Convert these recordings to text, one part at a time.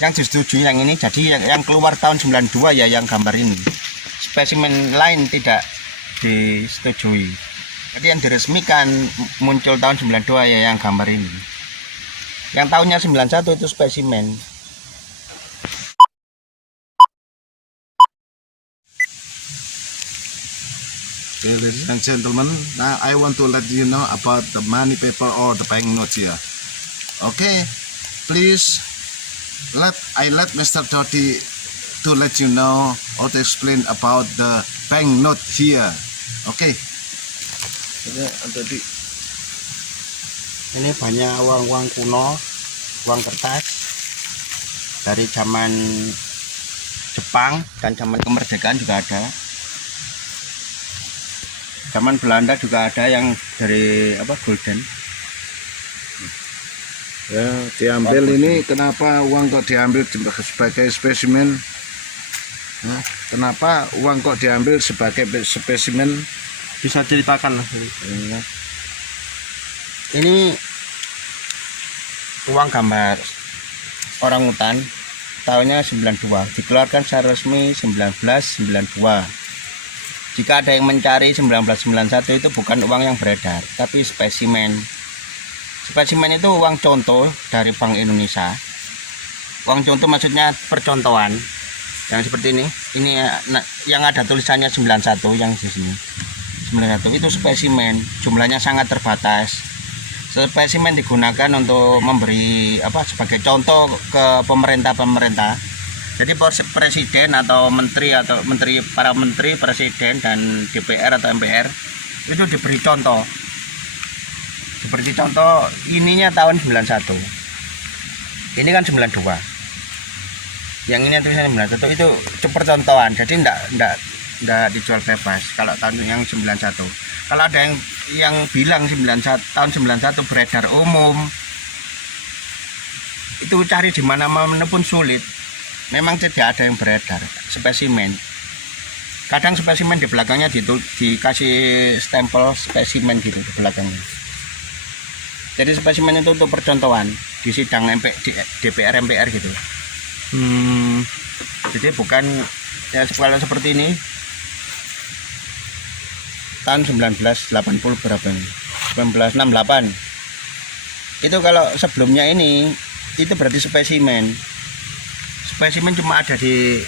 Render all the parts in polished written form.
Yang disetujui yang ini, jadi yang keluar tahun 92 ya yang gambar ini. Spesimen lain tidak disetujui. Jadi yang diresmikan muncul tahun 92 ya yang gambar ini. Yang tahunnya 91 itu spesimen. Okay, ladies and gentlemen, now I want to let you know about the money paper or the bank note here. Okay, please let Mr. Dodi to let you know or to explain about the bank note here. Okay. Ini banyak uang-uang kuno, uang kertas dari zaman Jepang dan zaman kemerdekaan juga ada. Zaman Belanda juga ada yang dari golden. Ya, diambil ini kenapa uang kok diambil sebagai spesimen? Kenapa uang kok diambil sebagai spesimen? Bisa ceritakan lah. Ini uang gambar orang hutan tahunnya 92, dikeluarkan secara resmi 1992. Jika ada yang mencari 1991 itu bukan uang yang beredar, tapi spesimen. Spesimen itu uang contoh dari Bank Indonesia. Uang contoh maksudnya percontohan. Yang seperti ini yang ada tulisannya 91 yang di sini. 91 itu spesimen, jumlahnya sangat terbatas. Spesimen digunakan untuk memberi sebagai contoh ke pemerintah. Jadi presiden atau para menteri, presiden dan DPR atau MPR itu diberi contoh. Seperti contoh ininya tahun 91. Ini kan 92. Yang ini tulisannya 91 itu percontohan. Jadi enggak dijual bebas kalau tahun yang 91. Kalau ada yang bilang tahun 91 beredar umum, itu cari di mana-mana pun sulit. Memang tidak ada yang beredar spesimen. Kadang spesimen di belakangnya dikasih stempel spesimen gitu di belakangnya. Jadi spesimen itu untuk percontohan di sidang DPR MPR gitu. Jadi bukan ya seperti ini. Tahun 1980 berapa ini? 1968. Itu kalau sebelumnya ini itu berarti spesimen. Spesimen cuma ada di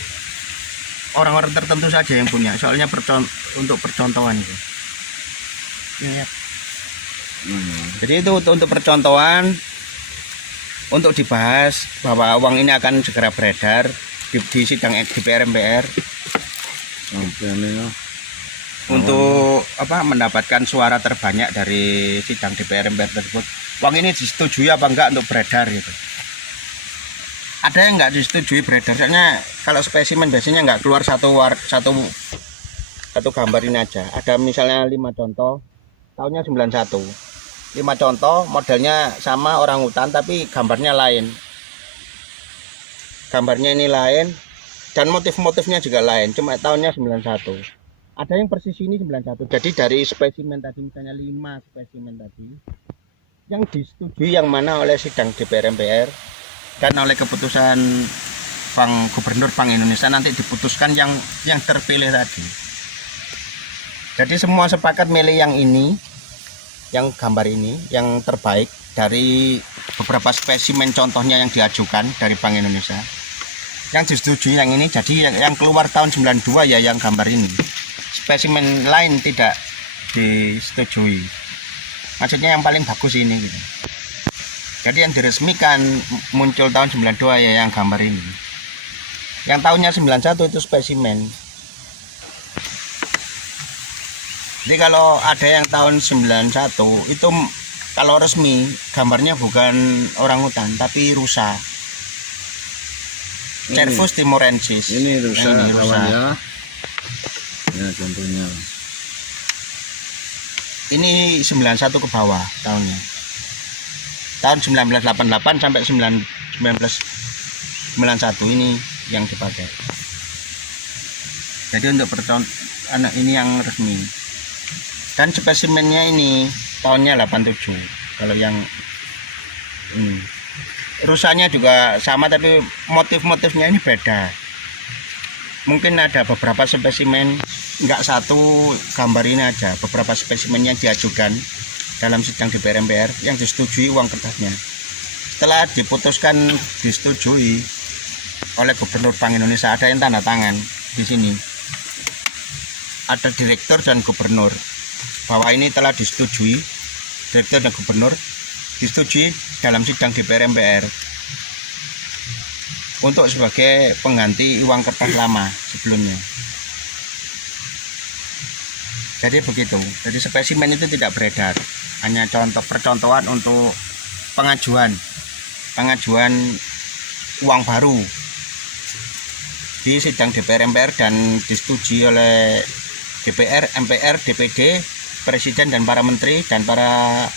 orang-orang tertentu saja yang punya. Soalnya untuk percontohan itu. Ya. Jadi itu untuk percontohan, untuk dibahas bahwa uang ini akan segera beredar di sidang DPR MPR. Untuk mendapatkan suara terbanyak dari sidang DPR MPR tersebut, uang ini disetujui apa enggak untuk beredar gitu. Ada yang enggak disetujui beredar, soalnya kalau spesimen biasanya enggak keluar satu gambar ini aja. Ada misalnya 5 contoh, tahunnya 91. 5 contoh, modelnya sama orang hutan tapi gambarnya lain. Gambarnya ini lain dan motif-motifnya juga lain, cuma tahunnya 91. Ada yang persis ini 91. Jadi dari spesimen tadi misalnya 5 spesimen tadi yang disetujui yang mana oleh sidang DPR MPR dan oleh keputusan Gubernur Bank Indonesia, nanti diputuskan yang terpilih tadi. Jadi semua sepakat milih yang ini, yang gambar ini yang terbaik dari beberapa spesimen contohnya yang diajukan dari Bank Indonesia. Yang disetujui yang ini, jadi yang keluar tahun 92 ya yang gambar ini. Spesimen lain tidak disetujui. Maksudnya yang paling bagus ini gitu. Jadi yang diresmikan muncul tahun 92 ya yang gambar ini. Yang tahunnya 91 itu spesimen. Jadi kalau ada yang tahun 91 itu kalau resmi gambarnya bukan orang hutan tapi rusa. Cervus timorensis. Ini rusa lawannya. Ya contohnya. Ini 91 ke bawah tahunnya. Tahun 1988 sampai 1991 ini yang dipakai. Jadi untuk anak ini yang resmi. Dan spesimennya ini tahunnya 87 kalau yang ini. rusanya juga sama, tapi motif-motifnya ini beda. Mungkin ada beberapa spesimen, nggak satu gambar ini aja, beberapa spesimen yang diajukan dalam sidang DPR MPR yang disetujui uang kertasnya. Setelah disetujui oleh Gubernur Bank Indonesia, ada yang tanda tangan di sini. Ada direktur dan gubernur bahwa ini telah disetujui, direktur dan gubernur disetujui dalam sidang DPR MPR untuk sebagai pengganti uang kertas lama sebelumnya. Jadi begitu. Jadi spesimen itu tidak beredar, hanya percontohan untuk pengajuan uang baru di sidang DPR MPR dan disetujui oleh DPR, MPR, DPD, Presiden dan para menteri dan para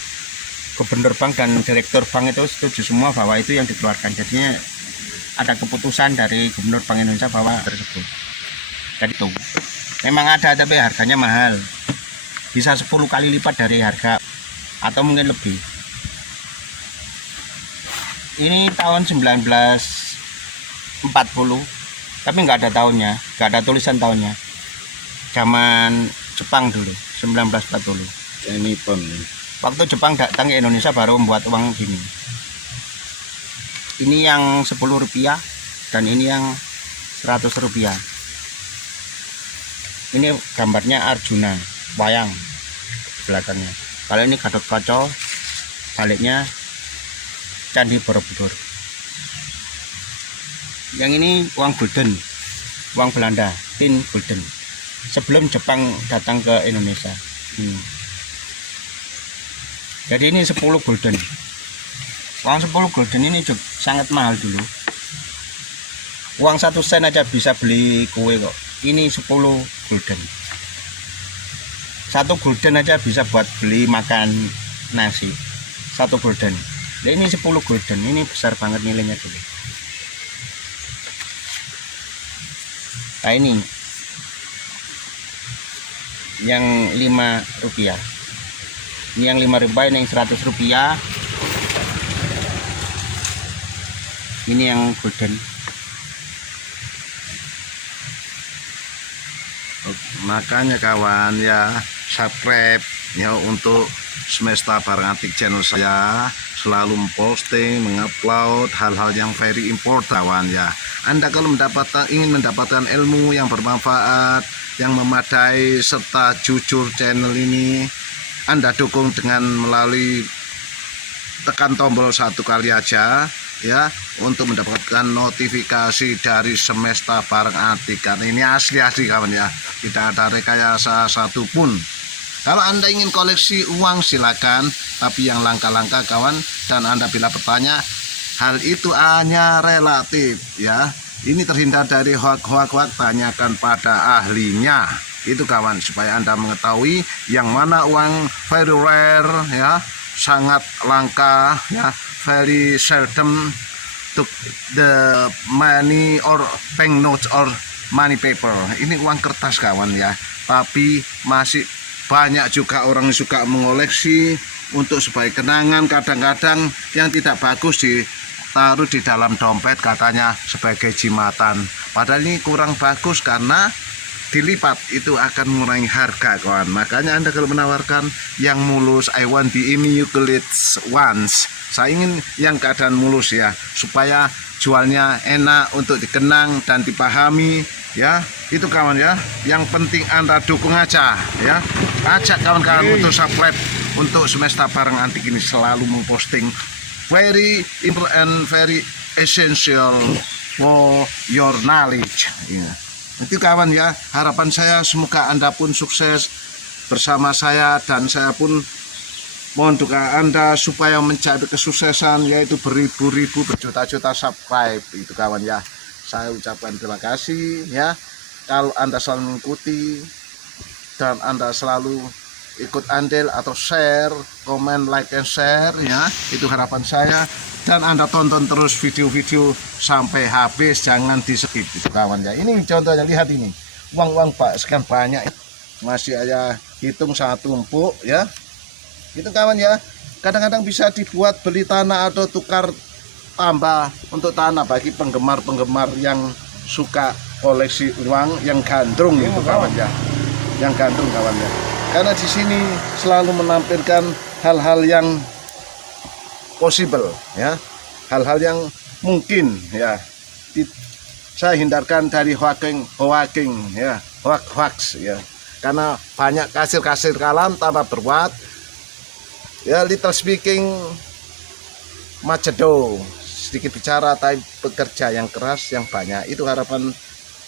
gubernur bank dan direktur bank itu setuju semua bahwa itu yang dikeluarkan. Jadinya ada keputusan dari Gubernur Bank Indonesia bahwa tersebut. Jadi itu memang ada, tapi harganya mahal, bisa 10 kali lipat dari harga atau mungkin lebih. Ini tahun 1940, tapi nggak ada tahunnya, nggak ada tulisan tahunnya. Zaman Jepang dulu, 1940. Ini pun Waktu Jepang datang ke Indonesia baru membuat uang gini. Ini yang 10 rupiah dan ini yang 100 rupiah. Ini gambarnya Arjuna, wayang belakangnya. Kalau ini Gatot Kaca, baliknya Candi Borobudur. Yang ini uang gulden, uang Belanda, tin gulden. Sebelum Jepang datang ke Indonesia. Jadi ini 10 gulden. Uang 10 gulden ini juga sangat mahal dulu. Uang 1 sen aja bisa beli kue kok. Ini 10 gulden. 1 gulden aja bisa buat beli makan nasi. 1 gulden. Nah, ini 10 gulden. Ini besar banget nilainya dulu. Nah ini yang 5 rupiah. Ini yang 5 rupiah, ini yang 100 rupiah. Ini yang golden. Makanya kawan ya, subscribe ya untuk Semesta Barang Antik channel saya, selalu memposting, mengupload hal-hal yang very important kawan ya. Anda kalau ingin mendapatkan ilmu yang bermanfaat, yang memadai serta jujur channel ini, Anda dukung dengan melalui tekan tombol 1 kali aja ya, untuk mendapatkan notifikasi dari Semesta Barang Antik. Karena ini asli kawan ya, tidak ada rekayasa satupun. Kalau Anda ingin koleksi uang silakan, tapi yang langka-langka kawan. Dan Anda bila bertanya, hal itu hanya relatif ya. Ini terhindar dari hoak-hoak, tanyakan pada ahlinya. Itu kawan, supaya Anda mengetahui yang mana uang very rare ya, sangat langka ya, very seldom to the money or bank notes or money paper. Ini uang kertas kawan ya, tapi masih banyak juga orang yang suka mengoleksi untuk sebagai kenangan. Kadang-kadang yang tidak bagus ditaruh di dalam dompet katanya sebagai jimatan, padahal ini kurang bagus karena dilipat itu akan mengurangi harga kawan. Makanya Anda kalau menawarkan yang mulus, I want the immaculate ones, saya ingin yang keadaan mulus ya, supaya jualnya enak untuk dikenang dan dipahami ya. Itu kawan ya, yang penting Anda dukung aja ya. Ajak kawan-kawan untuk subscribe untuk Semesta Barang Antik ini, selalu memposting very important and very essential for your knowledge ya. Itu kawan ya, harapan saya semoga Anda pun sukses bersama saya, dan saya pun mohon doa Anda supaya mencapai kesuksesan, yaitu beribu-ribu, berjuta-juta subscribe. Itu kawan ya, saya ucapkan terima kasih ya. Kalau Anda selalu mengikuti dan Anda selalu ikut andil atau share, komen, like, and share ya, itu harapan saya. Dan Anda tonton terus video-video sampai habis, jangan di skip itu kawan ya. Ini contohnya, lihat ini uang Pak sekian banyak, masih aja hitung satu empuk ya. Itu kawan ya, kadang-kadang bisa dibuat beli tanah atau tukar tambah untuk tanah bagi penggemar-penggemar yang suka koleksi uang yang gandrung itu kawan ya, yang gandrung kawan ya. Karena di sini selalu menampilkan hal-hal yang possible ya, hal-hal yang mungkin ya. Saya hindarkan dari hoaxing ya, hoax ya. Karena banyak kasir-kasir kalam tanpa berbuat ya, little speaking macedo, sedikit bicara tapi bekerja yang keras yang banyak. Itu harapan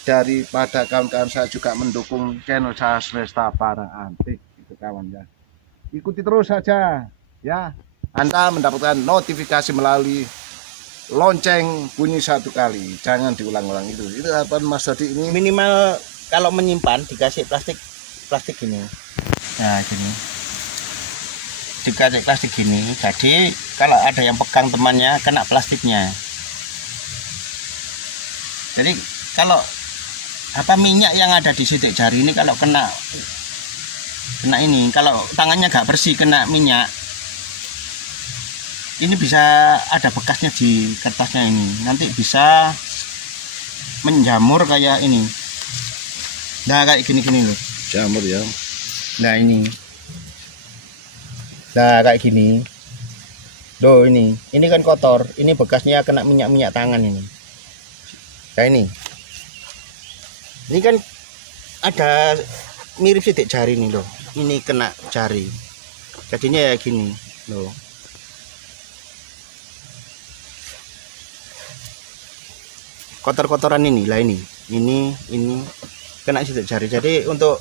daripada kawan-kawan saya juga mendukung channel saya Sresta Barang Antik itu kawan ya. Ikuti terus saja ya. Anda mendapatkan notifikasi melalui lonceng bunyi 1 kali, jangan diulang-ulang itu harapan Mas Dodi. Ini Minimal kalau menyimpan dikasih plastik gini. Nah gini, dikasih plastik gini, jadi kalau ada yang pegang temannya kena plastiknya. Jadi kalau minyak yang ada di sidik jari ini kalau kena ini, kalau tangannya gak bersih kena minyak, ini bisa ada bekasnya di kertasnya ini, nanti bisa menjamur kayak ini. Nah kayak gini loh, jamur ya. nah ini, nah kayak gini loh, ini kan kotor, ini bekasnya kena minyak tangan ini, kayak ini kan ada mirip sidik jari nih loh, ini kena jari jadinya ya gini loh. Kotor-kotoran ini lah, ini kena sidik jari. Jadi untuk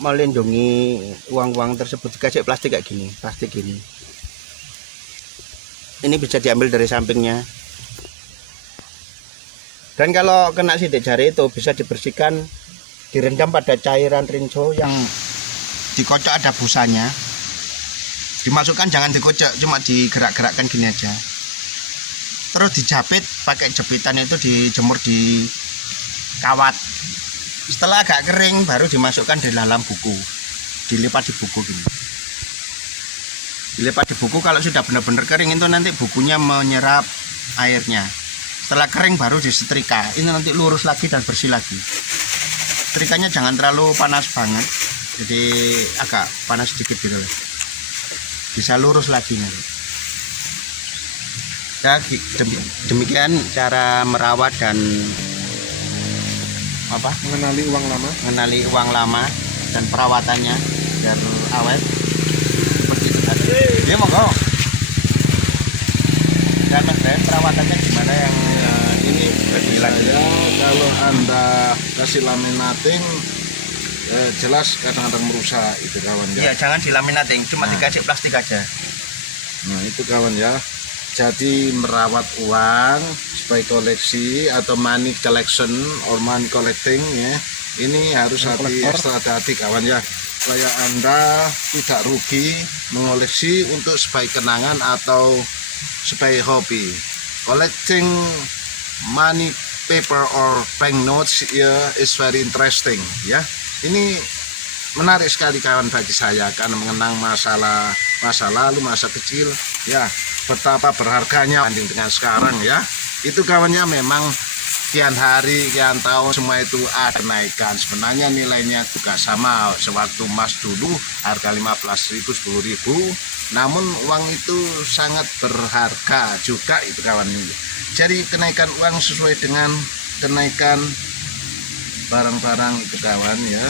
melindungi uang-uang tersebut dikasih plastik kayak gini, plastik gini. Ini bisa diambil dari sampingnya. Dan kalau kena sidik jari itu bisa dibersihkan, direndam pada cairan rinso yang dikocok ada busanya. Dimasukkan, jangan dikocok, cuma digerak-gerakkan gini aja. Terus dijepit pakai jepitan, itu dijemur di kawat. Setelah agak kering baru dimasukkan di dalam buku, dilipat di buku gini. Dilipat di buku, kalau sudah benar-benar kering itu nanti bukunya menyerap airnya. Setelah kering baru disetrika, ini nanti lurus lagi dan bersih lagi. Setrikanya jangan terlalu panas banget, jadi agak panas sedikit gitu, bisa lurus lagi nanti. Ya, demikian cara merawat dan mengenali uang lama dan perawatannya biar awet seperti itu tadi. Ya monggo. Dan Mas Ben, perawatannya gimana yang ini lebih lanjut? Kalau Anda kasih laminating jelas kadang-kadang merusak itu kawan ya. Iya, jangan dilaminating, cuma dikasih plastik aja. Nah itu kawan ya. Jadi merawat uang sebagai koleksi atau money collection or money collecting ya, ini harus hati-hati kawan ya, supaya Anda tidak rugi mengoleksi untuk sebagai kenangan atau sebagai hobi. Collecting money paper or banknotes ya is very interesting ya. Ini menarik sekali kawan bagi saya karena mengenang masa lalu, masa kecil ya, betapa berharganya banding dengan sekarang ya. Itu kawannya memang kian hari, kian tahun semua itu ada kenaikan. Sebenarnya nilainya juga sama sewaktu emas dulu harga 15.000, 10.000. Namun uang itu sangat berharga juga itu kawan ini. Jadi kenaikan uang sesuai dengan kenaikan barang-barang itu kawan ya.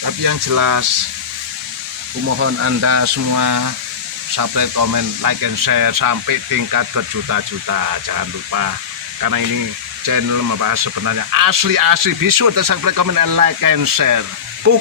Tapi yang jelas kumohon Anda semua subscribe, komen, like, and share sampai tingkat berjuta-juta. Jangan lupa, karena ini channel membahas sebenarnya asli-asli. Be sure to subscribe, comment, and like, and share. Kuk.